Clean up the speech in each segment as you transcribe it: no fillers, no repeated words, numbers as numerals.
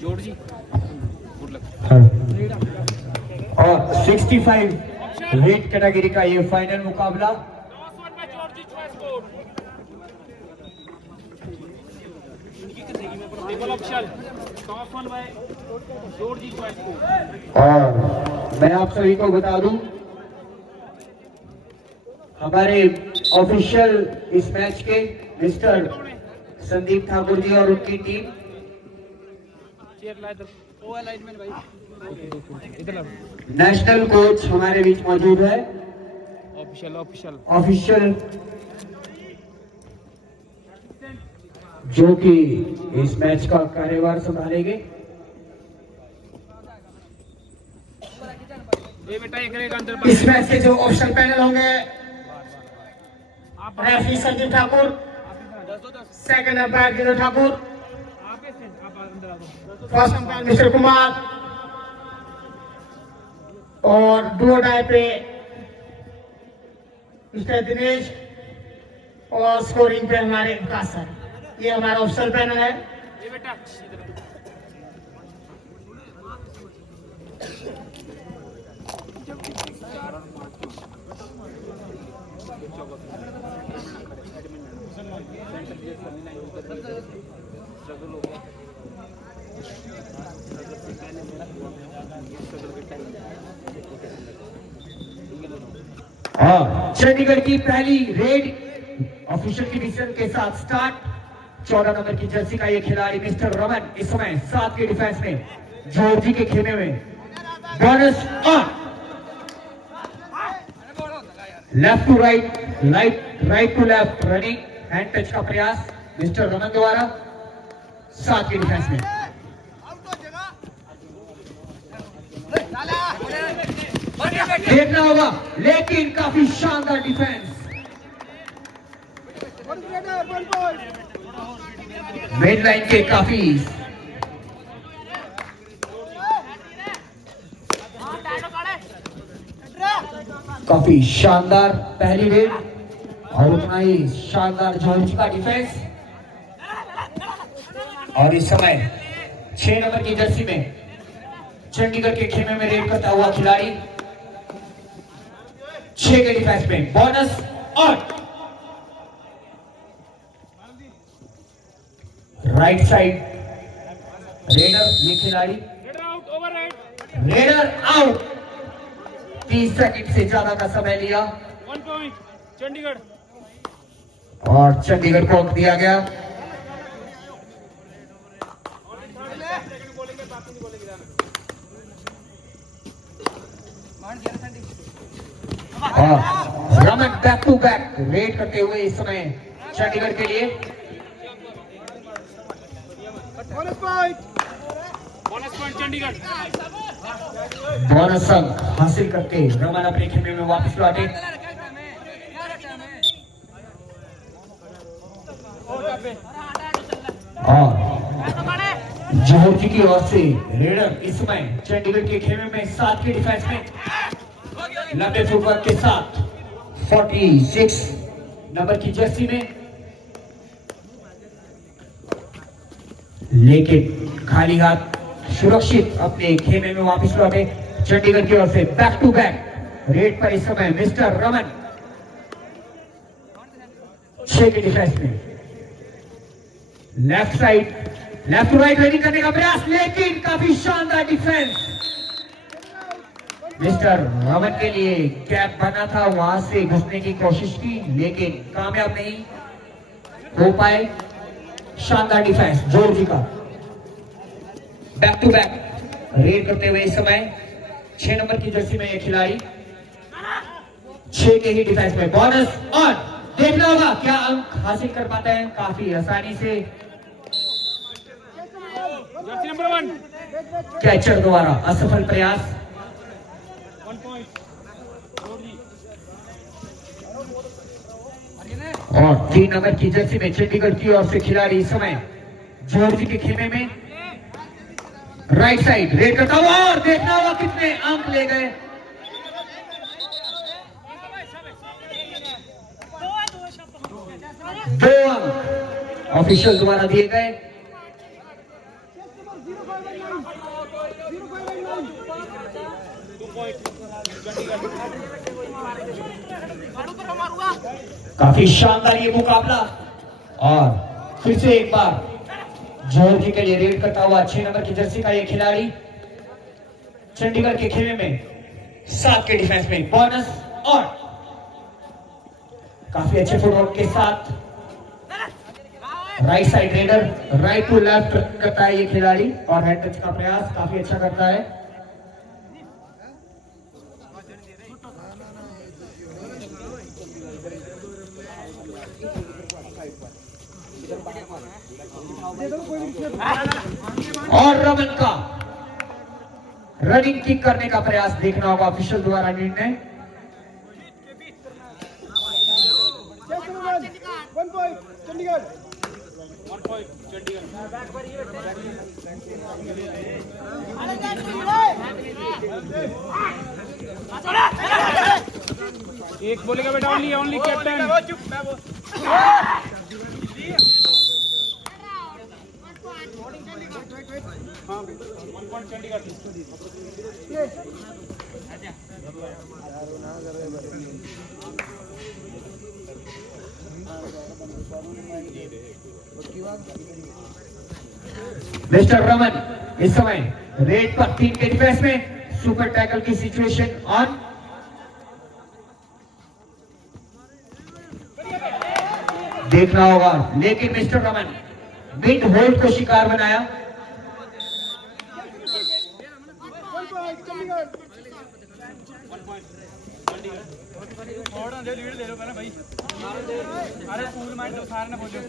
Georgy और 65 weight category का ये फाइनल मुकाबला। और मैं आप सभी को बता दूं, हमारे ऑफिशियल इस मैच के मिस्टर संदीप ठाकुर जी और उनकी टीम, नेशनल कोच हमारे बीच मौजूद है। ऑफिशियल जो कि इस मैच का कार्यभार संभालेंगे। इस मैच के जो ऑफिशियल पैनल होंगे, referee Sandeep Thakur, second umpire गिरो Thakur, first umpire mister Kumar, और डुओ डाई पे मिस्टर दिनेश, और स्कोरिंग पे हमारे विकास सर। ये हमारा ऑफिशियल पैनल है। हाँ, चंडीगढ़ की पहली रेड ऑफिशियल की डिसीजन के साथ स्टार्ट। 14 नंबर की जर्सी का ये खिलाड़ी मिस्टर रमन इस समय 7 के डिफेंस में जॉर्जी के खेमे में। Bonus on, left to right, right to left, running hand touch का प्रयास मिस्टर रमन द्वारा 7 के डिफेंस में। देखना होगा, लेकिन काफी शानदार डिफेंस। मिड लाइन के काफी शानदार पहली रेड, और उतना ही शानदार जॉर्ज का डिफेंस। और इस समय 6 नंबर की जर्सी में चंडीगढ़ के खेमे में रेड करता हुआ खिलाड़ी 6 के डिफेंस में। Bonus on, right side raider, ये खिलाड़ी रेडर आउट। 30 सेकंड से ज्यादा का समय लिया 1 पॉइंट चंडीगढ़, और चंडीगढ़ को अंक दिया गया। और Raman back to back raid करते हुए इस समय चंडीगढ़ के लिए। Bonus point Chandigarh. बोनस अंक हासिल करके रमन अपने खेमे में वापस लौटे। और जॉर्जी की ओर से रेडर इस समय चंडीगढ़ के खेमे में 7 के डिफेंस में लंबे फुटवर्क के साथ 46 नंबर की जर्सी में, लेकिन खाली हाथ सुरक्षित अपने खेमे में वापस लौटे। चंडीगढ़ की ओर से बैक टू बैक रेड पर इस समय मिस्टर रमन 6 के डिफेंस में। Left side, left to right raiding करने का प्रयास, लेकिन काफी शानदार डिफेंस। मिस्टर रमन के लिए कैप बना था, वहां से घुसने की कोशिश की लेकिन कामयाब नहीं हो पाए। शानदार डिफेंस जॉर्जी का। बैक टू बैक रेड करते हुए इस समय 6 नंबर की जर्सी में ये खिलाड़ी 6 के ही डिफेंस में। बोनस ऑन, देखना होगा क्या अंक हासिल कर पाते हैं काफी आसानी से। जर्सी नंबर 1 कैचर द्वारा असफल प्रयास। 1 पॉइंट और 3 नंबर की जर्सी में चंडीगढ़ की ओर से खिलाड़ी इस समय जॉर्जी के खेमे में राइट साइड रेड करता हुआ, और देखना होगा कितने अंक ले गए। ऑफिशियल द्वारा दिए गए। 2 पॉइंट चंडीगढ़। काफी शानदार ये मुकाबला। और फिर से एक बार जॉर्जी के लिए रेड करता हुआ 6 नंबर की जर्सी का ये खिलाड़ी चंडीगढ़ के खेमे में 7 के डिफेंस में बोनस। और काफी अच्छे फुटवर्क के साथ right side raider, right to left करता है ये खिलाड़ी और हेड टच का प्रयास काफी अच्छा करता है। और रमन का रनिंग किक करने का प्रयास देखना होगा ऑफिशियल द्वारा निर्णय। 1 point चंडीगढ़। 1 पॉइंट चंडीगढ़। एक बोलेगा बेटा, only captain. 1 point Chandigarh. Mister Raman इस समय रेड पर 3 के डिफेंस में सुपर टैकल की सिचुएशन ऑन। देखना होगा लेकिन मिस्टर रमन मिड होल्ड को शिकार बनाया। 1 point चंडीगढ़। 1 पॉइंट चंडीगढ़। थोड़ा दे लीड दे लो पहले भाई। अरे कूल माइंड सारे ना बोलो।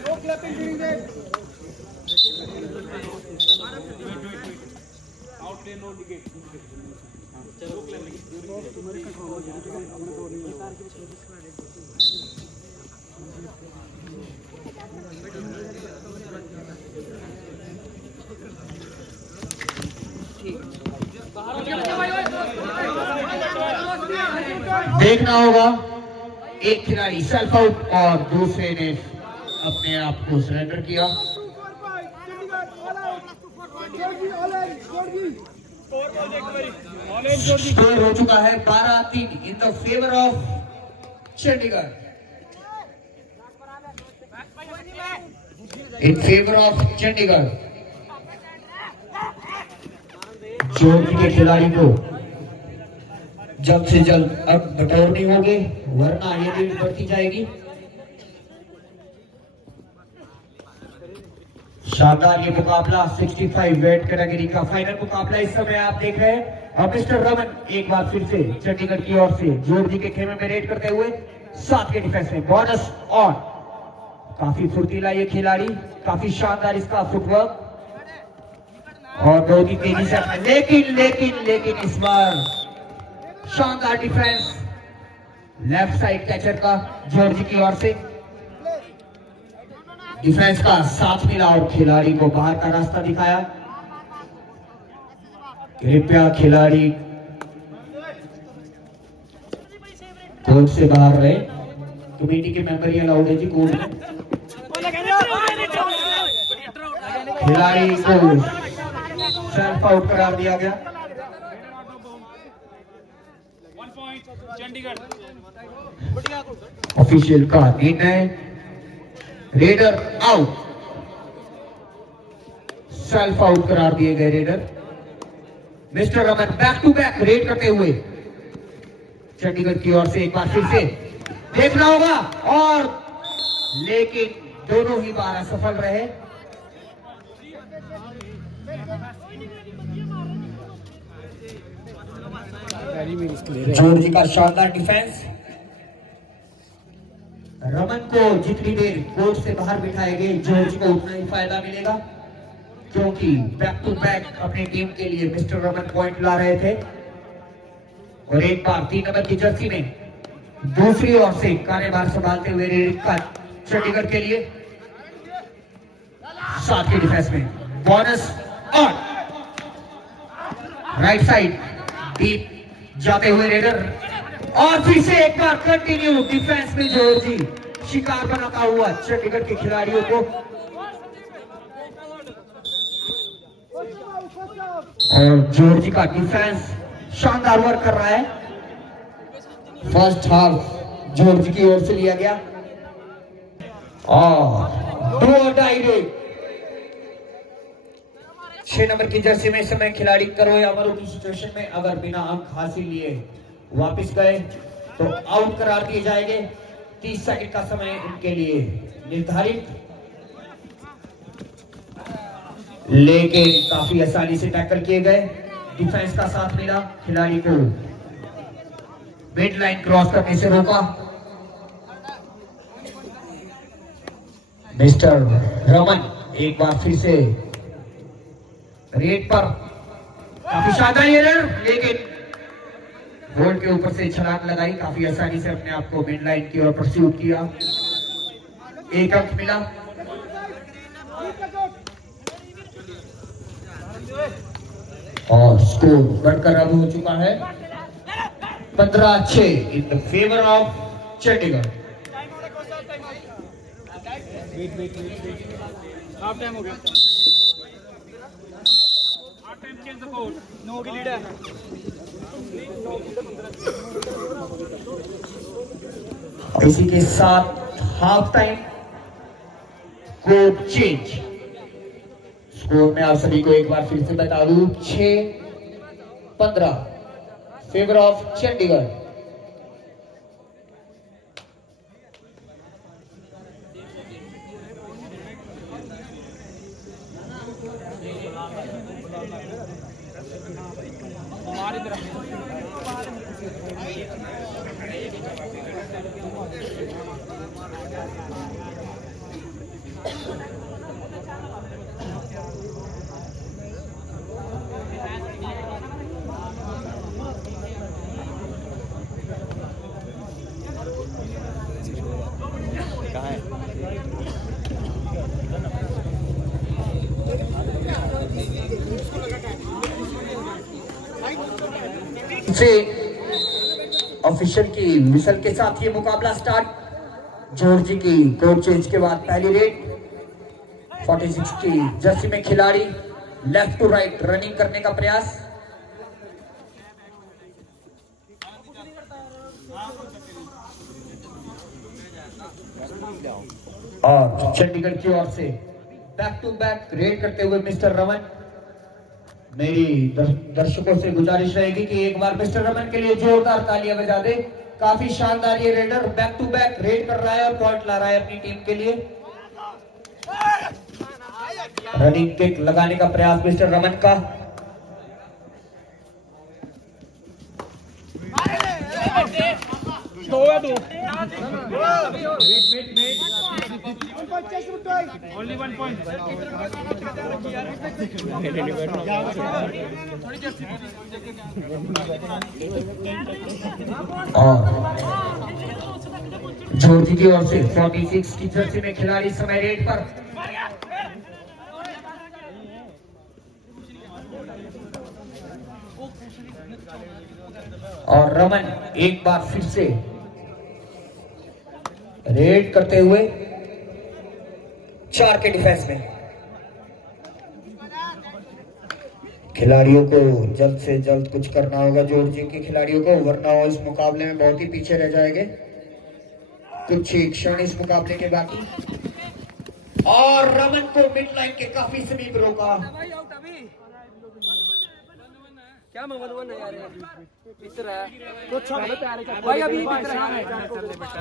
No clapping during that. Out play no wicket. देखना होगा एक खिलाड़ी सेल्फ आउट और दूसरे ने अपने आप को सरेंडर किया। 4 point चंडीगढ़। All out. जॉर्जी all out. जॉर्जी। स्कोर हो चुका है 12-3 in the favour of Chandigarh, in favour of Chandigarh. जॉर्जी के खिलाड़ी को जल्द से जल्द अब बटोरनी होगी वरना ये लीड बढ़ती जाएगी। शानदार ये मुकाबला 65 वेट कैटेगरी का फाइनल मुकाबला इस समय आप देख रहे हैं। और मिस्टर रमन एक बार फिर से चंडीगढ़ की ओर से जॉर्जी के खेमे में रेड करते हुए 7 के डिफेंस में बोनस। और काफी फुर्तीला ये खिलाड़ी, काफी शानदार इसका फुटवर्क और बहुत ही तेजी से लेकिन इस बार शानदार डिफेंस लेफ्ट साइड कैचर का जॉर्जी की ओर से। डिफेंस का साथ मिला और खिलाड़ी को बाहर का रास्ता दिखाया। कृपया खिलाड़ी कोर्ट से बाहर रहे। कमेटी के मेंबर ही अलाउड है जी कोर्ट में। खिलाड़ी को सेल्फ आउट करार दिया गया। 1 पॉइंट चंडीगढ़। ऑफिशियल का निर्णय, रेडर आउट, सेल्फ आउट करार दिए गए raider. Mister Raman back to back raid करते हुए चंडीगढ़ की ओर से एक बार फिर से देखना होगा और लेकिन दोनों ही बार असफल रहे। जॉर्जी का शानदार डिफेंस। रमन को जितनी देर कोर्ट से बाहर बिठाए गए जॉर्जी को उतना ही फायदा मिलेगा क्योंकि बैक टू बैक अपनी टीम के लिए मिस्टर रमन पॉइंट ला रहे थे। और एक बार 3 नंबर की जर्सी में दूसरी ओर से कार्यभार संभालते हुए रेड का चंडीगढ़ के लिए 7 के डिफेंस में bonus on. Right side deep जाते हुए रेडर और फिर से एक बार कंटिन्यू डिफेंस में जॉर्जी शिकार बनाता हुआ चंडीगढ़ के खिलाड़ियों को। और जॉर्जी का डिफेंस शानदार वर्क कर रहा है। फर्स्ट हाफ जॉर्जी की ओर से लिया गया और 2 डायरेक्ट 6 नंबर की जर्सी में इस समय खिलाड़ी करोया अमरों की सिचुएशन में अगर बिना अंक हासिल लिए वापस गए तो आउट करार दिए जाएंगे। 30 सेकंड का समय उनके लिए निर्धारित, लेकिन काफी आसानी से टैकल किए गए। डिफेंस का साथ मिला, खिलाड़ी को मिड लाइन क्रॉस करने से रोका। मिस्टर रमन एक बार फिर से रेड पर काफी शानदार एरर, लेकिन बोर्ड के ऊपर से छलांग लगाई, काफी आसानी से अपने आप को मिड लाइन की ओर परस्यूट किया। 1 अंक मिला और स्कोर बढ़कर अब हो चुका है 15-6 इन the favour of Chandigarh. Half time हो गया। Half time change the board. 9 की लीड है। इसी के साथ half time code change. Score में आप सभी को एक बार फिर से बता दूं 6-15 फेवर ऑफ चंडीगढ़। से ऑफिशियल की विसल के साथ ये मुकाबला स्टार्ट। जॉर्जी की कोड चेंज के बाद पहली रेड 46 की जर्सी में खिलाड़ी लेफ्ट टू राइट रनिंग करने का प्रयास। और चंडीगढ़ की ओर से बैक टू बैक रेड करते हुए मिस्टर रमन। मेरी दर्शकों से गुजारिश रहेगी कि एक बार मिस्टर रमन के लिए जोरदार तालियां बजा दे। काफी शानदार ये raider back to back raid कर रहा है और पॉइंट ला रहा है अपनी टीम के लिए। रनिंग किक लगाने का प्रयास मिस्टर रमन का। Only 1 point. और जॉर्जी की ओर से 46 की जर्सी में खिलाड़ी समय रेड पर। और रमन एक बार फिर से रेड करते हुए 4 के डिफेंस में। खिलाड़ियों को जल्द से जल्द कुछ करना होगा जॉर्जी के खिलाड़ियों को, वरना वो इस मुकाबले में बहुत ही पीछे रह जाएंगे। कुछ ही क्षण इस मुकाबले के बाकी। और रमन को मिड लाइन के काफी समीप रोका। क्या मंगलवन है यार, इतना कुछ भाई अभी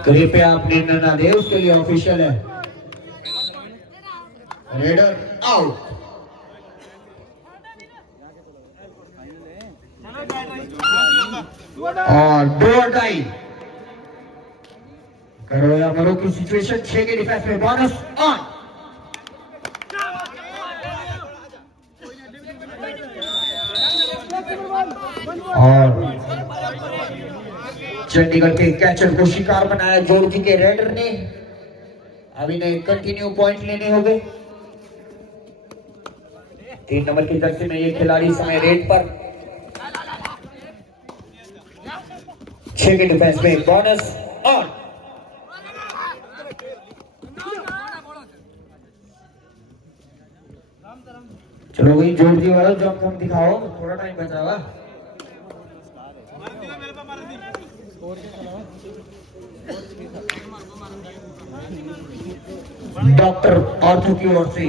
कृपया आप निर्णय ना दे, उसके लिए ऑफिशियल है। Raider out. और 2 डाई करोया मरो की सिचुएशन 6 के डिफेंस में बोनस ऑन। और चंडीगढ़ के कैचर को शिकार बनाया जॉर्जी के रेडर ने। अभी ने कंटिन्यू पॉइंट लेने होंगे। 3 नंबर की जर्सी में ये खिलाड़ी समय रेड पर 6 के डिफेंस में बोनस और चलो भाई जॉर्जी वाला जंप हम दिखाओ, थोड़ा टाइम बचा हुआ। डॉक्टर ऑर्थो की ओर से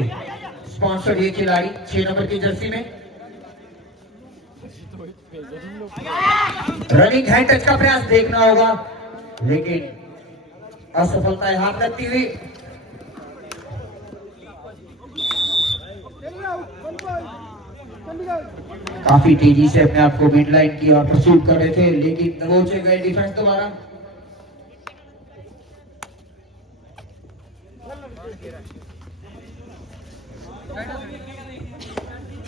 स्पॉन्सर ये खिलाड़ी 6 नंबर की जर्सी में रनिंग हैंड टच का प्रयास देखना होगा, लेकिन असफलताएं हाथ लगती हुई। काफी तेजी से अपने आप को मिड लाइन की ओर परस्यूट कर रहे थे, लेकिन दबोचे गए डिफेंस दोबारा।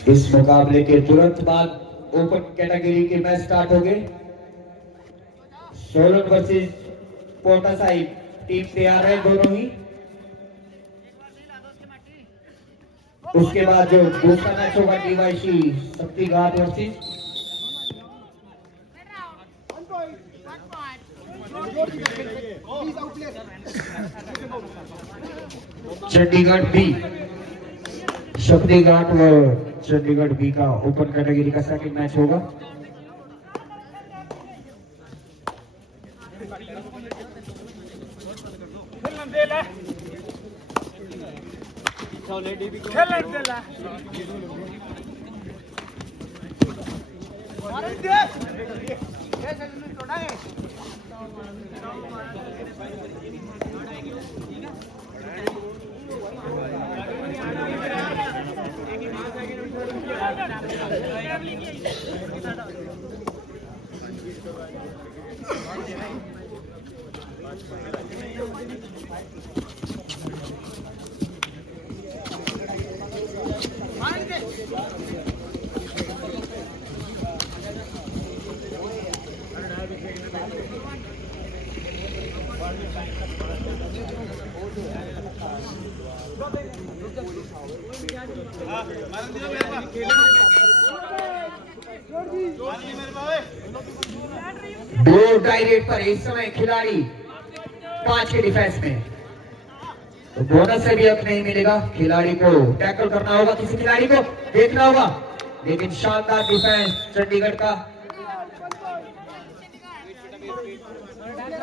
इस मुकाबले के तुरंत बाद ओपन कैटेगरी के मैच स्टार्ट हो गए। सोलन वर्सेस पोटा साहिब टीम तैयार है दोनों ही। उसके बाद जो दूसरा मैच होगा डीवाईसी शक्ति घाट वर्सेस चंडीगढ़ बी। शक्ति घाट व चंडीगढ़ बी का ओपन कैटेगरी का सेकंड मैच होगा। दो डायरेक्ट पर इस समय खिलाड़ी 5 के डिफेंस में, तो बोनस से भी हक नहीं मिलेगा। खिलाड़ी को टैकल करना होगा, किसी खिलाड़ी को देखना होगा, लेकिन शानदार डिफेंस चंडीगढ़ का।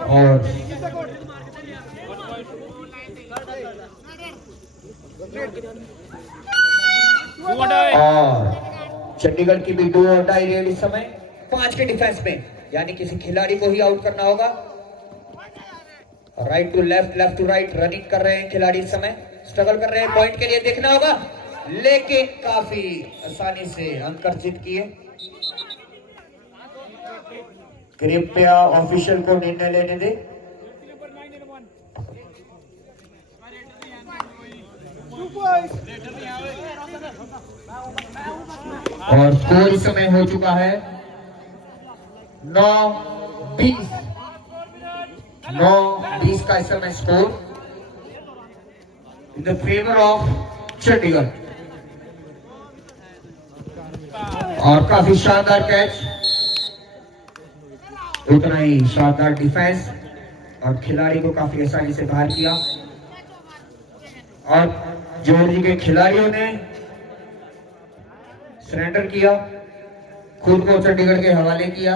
और चंडीगढ़ की भी 2 डाई रेड इस समय 5 के डिफेंस में, यानी किसी खिलाड़ी को ही आउट करना होगा। Right to left, left to right running कर रहे हैं खिलाड़ी इस समय, स्ट्रगल कर रहे हैं, पॉइंट के लिए देखना होगा, लेकिन काफी आसानी से अंक अर्जित किए। कृपया ऑफिशियल को निर्णय लेने दे। और स्कोर इस समय हो चुका है 9-20। 9-20 का इस समय score in the favour of Chandigarh. और काफी शानदार कैच, उतना ही शानदार डिफेंस, और खिलाड़ी को काफी आसानी से बाहर किया। और जॉर्जी के खिलाड़ियों ने सरेंडर किया, खुद को चंडीगढ़ के हवाले किया।